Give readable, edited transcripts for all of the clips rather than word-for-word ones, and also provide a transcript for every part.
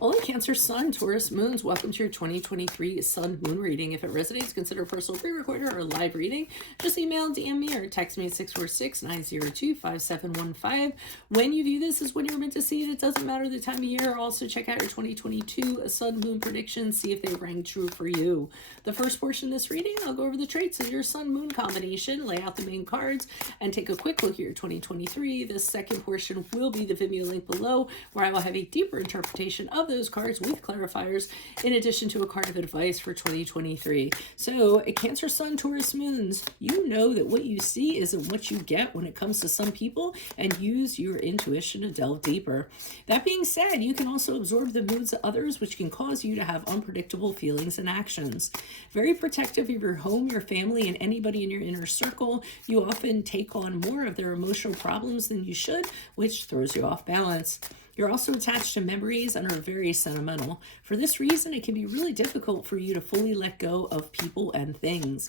Holy Cancer, Sun, Taurus, Moons, welcome to your 2023 Sun Moon reading. If it resonates, consider a personal pre-recorded or live reading. Just email, DM me, or text me at 646-902-5715. When you view this is when you're meant to see it. It doesn't matter the time of year. Also check out your 2022 Sun Moon predictions. See if they rang true for you. The first portion of this reading, I'll go over the traits of your Sun Moon combination, lay out the main cards, and take a quick look at your 2023. The second portion will be the Vimeo link below, where I will have a deeper interpretation of those cards with clarifiers, in addition to a card of advice for 2023. So, Cancer, Sun, Taurus, Moons, you know that what you see isn't what you get when it comes to some people, and use your intuition to delve deeper. That being said, you can also absorb the moods of others, which can cause you to have unpredictable feelings and actions. Very protective of your home, your family, and anybody in your inner circle. You often take on more of their emotional problems than you should, which throws you off balance. You're also attached to memories and are very sentimental. For this reason, it can be really difficult for you to fully let go of people and things.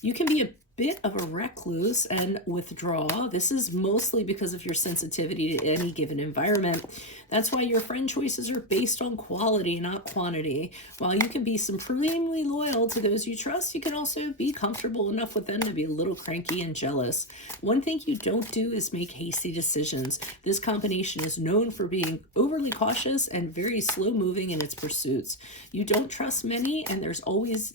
You can be a bit of a recluse and withdraw. This is mostly because of your sensitivity to any given environment. That's why your friend choices are based on quality, not quantity. While you can be supremely loyal to those you trust, you can also be comfortable enough with them to be a little cranky and jealous. One thing you don't do is make hasty decisions. This combination is known for being overly cautious and very slow-moving in its pursuits. You don't trust many, and there always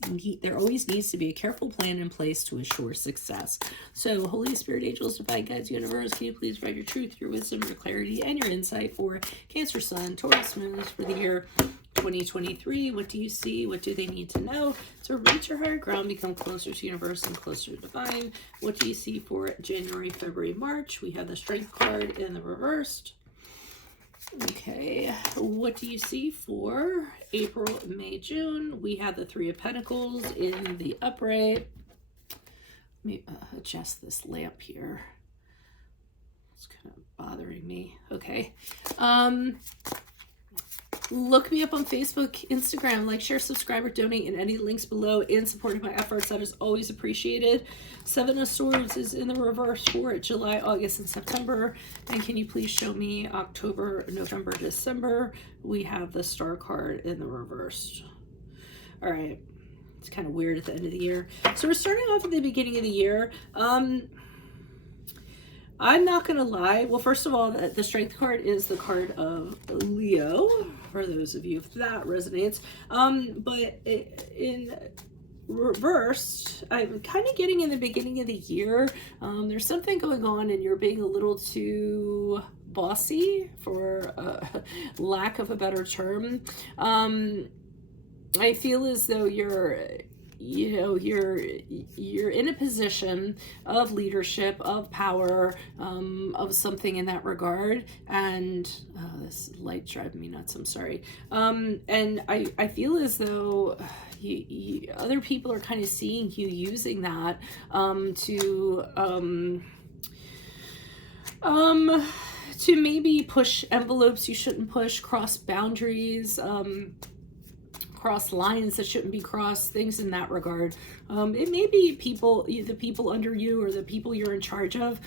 needs to be a careful plan in place to assure success. So, Holy Spirit, angels, divine guides, universe, can you please provide your truth, your wisdom, your clarity, and your insight for Cancer, Sun, Taurus, Moons for the year 2023. What do you see? What do they need to know to reach your higher ground, become closer to universe and closer to divine? What do you see for January, February, March? We have the Strength card in the reversed. Okay, what do you see for April, May, June? We have the Three of Pentacles in the upright. Let me adjust this lamp here. It's kind of bothering me. Okay. Look me up on Facebook, Instagram, like, share, subscribe, or donate in any links below in support of my efforts. That is always appreciated. Seven of Swords is in the reverse for July, August, and September. And can you please show me October, November, December? We have the Star card in the reverse. All right. It's kind of weird at the end of the year. So we're starting off at the beginning of the year. I'm not going to lie. Well, first of all, the Strength card is the card of Leo, for those of you if that resonates. But in reversed, I'm kind of getting in the beginning of the year. There's something going on and you're being a little too bossy, for lack of a better term. I feel as though you're in a position of leadership, of power, of something in that regard. And this light's driving me nuts, I'm sorry. And I feel as though other people are kind of seeing you using that to maybe push envelopes you shouldn't push, cross boundaries, cross lines that shouldn't be crossed, things in that regard. It may be the people under you or the people you're in charge of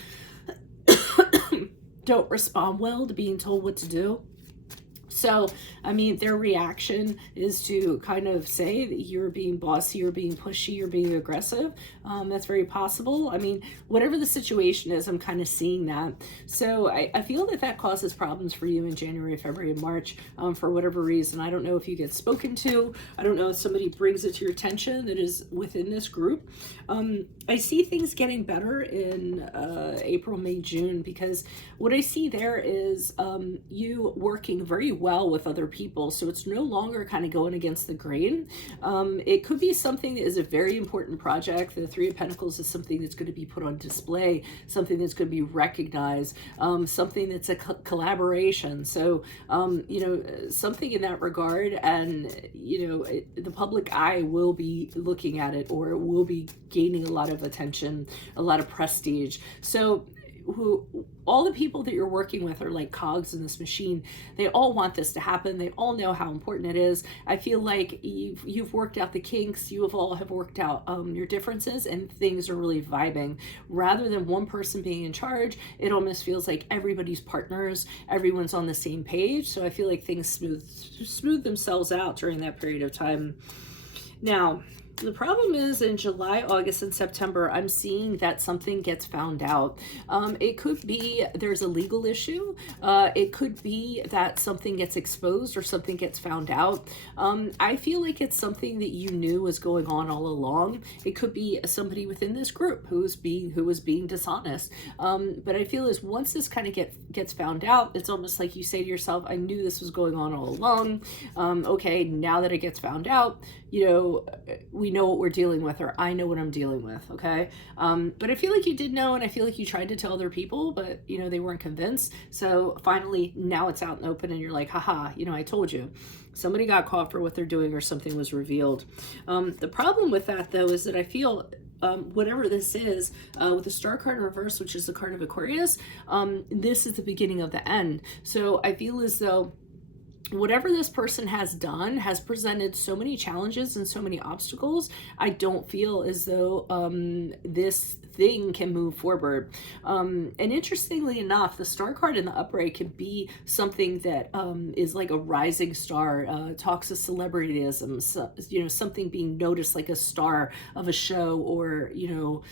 don't respond well to being told what to do. So, I mean, their reaction is to kind of say that you're being bossy, you're being pushy, you're being aggressive. That's very possible. I mean, whatever the situation is, I'm kind of seeing that. So I feel that causes problems for you in January, February, and March, for whatever reason. I don't know if you get spoken to. I don't know if somebody brings it to your attention that is within this group. I see things getting better in April, May, June, because what I see there is you working very well with other people. So it's no longer kind of going against the grain. It could be something that is a very important project. The Three of Pentacles is something that's going to be put on display, something that's going to be recognized, something that's a collaboration. So, something in that regard, and, the public eye will be looking at it, or it will be gaining a lot of attention, a lot of prestige. So who all the people that you're working with are like cogs in this machine. They all want this to happen. They all know how important it is. I feel like you've worked out the kinks. You have all have worked out your differences, and things are really vibing. Rather than one person being in charge, it almost feels like everybody's partners. Everyone's on the same page. So I feel like things smooth themselves out during that period of time. Now, the problem is in July, August, and September, I'm seeing that something gets found out. It could be there's a legal issue. It could be that something gets exposed or something gets found out. I feel like it's something that you knew was going on all along. It could be somebody within this group who was being dishonest. But I feel as once this kind of gets found out, it's almost like you say to yourself, I knew this was going on all along. Okay, now that it gets found out, you know, we know what we're dealing with, or I know what I'm dealing with, okay? But I feel like you did know, and I feel like you tried to tell other people, but, you know, they weren't convinced. So finally, now it's out and open, and you're like, haha, you know, I told you. Somebody got caught for what they're doing, or something was revealed. The problem with that, though, is that I feel whatever this is, with the star card in reverse, which is the card of Aquarius, this is the beginning of the end. So I feel as though whatever this person has done has presented so many challenges and so many obstacles. I don't feel as though this thing can move forward. And interestingly enough, the star card in the upright can be something that is like a rising star, talks of celebrityism, so, you know, something being noticed like a star of a show, or, you know,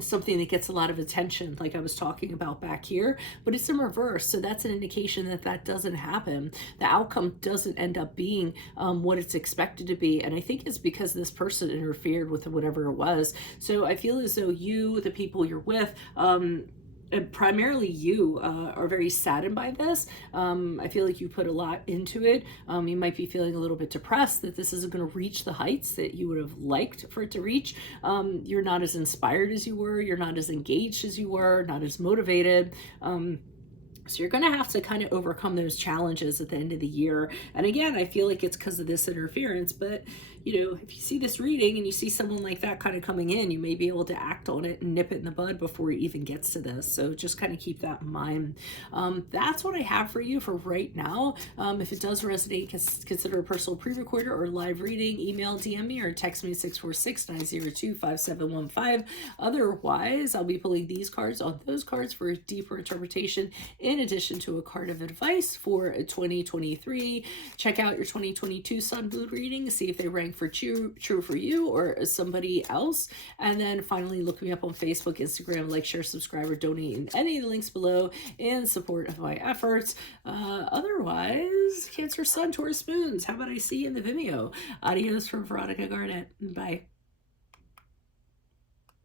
something that gets a lot of attention, like I was talking about back here, but it's in reverse. So that's an indication that that doesn't happen. The outcome doesn't end up being what it's expected to be. And I think it's because this person interfered with whatever it was. So I feel as though you, the people you're with, and primarily you, are very saddened by this. I feel like you put a lot into it. You might be feeling a little bit depressed that this isn't going to reach the heights that you would have liked for it to reach. You're not as inspired as you were. You're not as engaged as you were, not as motivated. So you're going to have to kind of overcome those challenges at the end of the year. And again, I feel like it's because of this interference, but you know, if you see this reading and you see someone like that kind of coming in, you may be able to act on it and nip it in the bud before it even gets to this. So just kind of keep that in mind. That's what I have for you for right now. If it does resonate, consider a personal pre-recorder or live reading. Email, DM me, or text me 646-902-5715. Otherwise, I'll be pulling these cards on those cards for a deeper interpretation, in addition to a card of advice for 2023. Check out your 2022 Sun Moon reading, see if they rank for true for you or somebody else. And then finally, look me up on Facebook, Instagram, like, share, subscribe, or donate in any of the links below in support of my efforts. Otherwise, Cancer, Sun, Taurus, Moons, how about I see you in the Vimeo? Adios from Veronica Garnet. Bye.